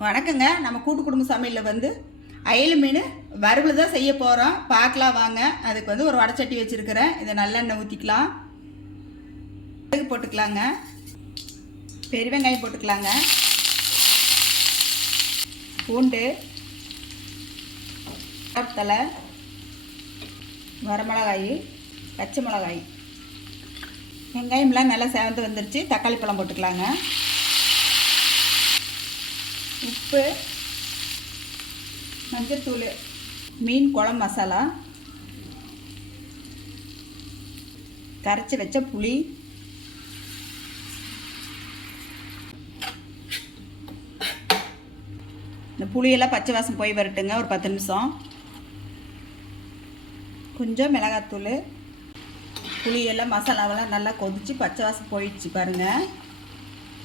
வணக்கங்க. நம்ம கூட்டு குடும்ப சமையலில் வந்து அயல் மீன் வறுவல் தான் செய்ய போகிறோம் பார்க்கலாம் வாங்க. அதுக்கு வந்து ஒரு வடச்சட்டி வச்சுருக்கிறேன். இதை நல்லெண்ணெய் ஊற்றிக்கலாம் மிளகு போட்டுக்கலாங்க. பெரிய வெங்காயம் போட்டுக்கலாங்க. பூண்டு தலை வரமிளகாய் பச்சை மிளகாய். வெங்காயம்லாம் நல்லா சேர்ந்து வந்துருச்சு. தக்காளி பழம் போட்டுக்கலாங்க. உப்பு மஞ்சத்தூள் மீன் குழம்பு மசாலா கரைச்சி வச்ச புளி இந்த புளியெல்லாம் பச்சை வாசம் போய் வரட்டுங்க ஒரு பத்து நிமிஷம். கொஞ்சம் மிளகாத்தூள் புளியெல்லாம் மசாலாவெல்லாம் நல்லா கொதித்து பச்சை வாசம் போயிடுச்சு பாருங்கள்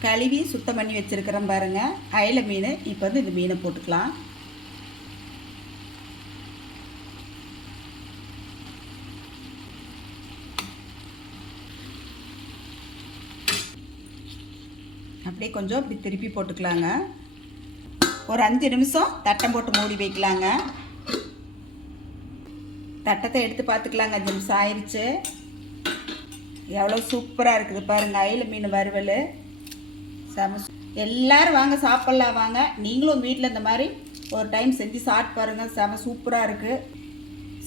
கழுவி சுத்தம் பண்ணி வச்சுருக்கிறேன் பாருங்கள் அயில மீன் இப்போ வந்து இந்த மீனை போட்டுக்கலாம். அப்படியே கொஞ்சம் இப்படி திருப்பி போட்டுக்கலாங்க. ஒரு அஞ்சு நிமிஷம் தட்டம் போட்டு மூடி வைக்கலாங்க. தட்டத்தை எடுத்து பார்த்துக்கலாங்க அஞ்சு நிமிஷம் ஆயிடுச்சு எவ்வளோ சூப்பராக இருக்குது பாருங்கள் அயில மீன் வறுவல். செம எல்லோரும் எல்லாரும் வாங்க சாப்பிட்லாம் வாங்க. நீங்களும் வீட்டில் இந்த மாதிரி ஒரு டைம் செஞ்சு சாப்பிட்டு பாருங்கள் செம சூப்பராக இருக்குது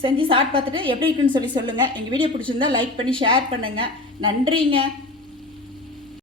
செஞ்சு சாப்பிட்டு பார்த்துட்டு எப்படி இருக்குன்னு சொல்லி சொல்லுங்கள் எங்கள் வீடியோ பிடிச்சிருந்தா லைக் பண்ணி ஷேர் பண்ணுங்கள் நன்றிங்க.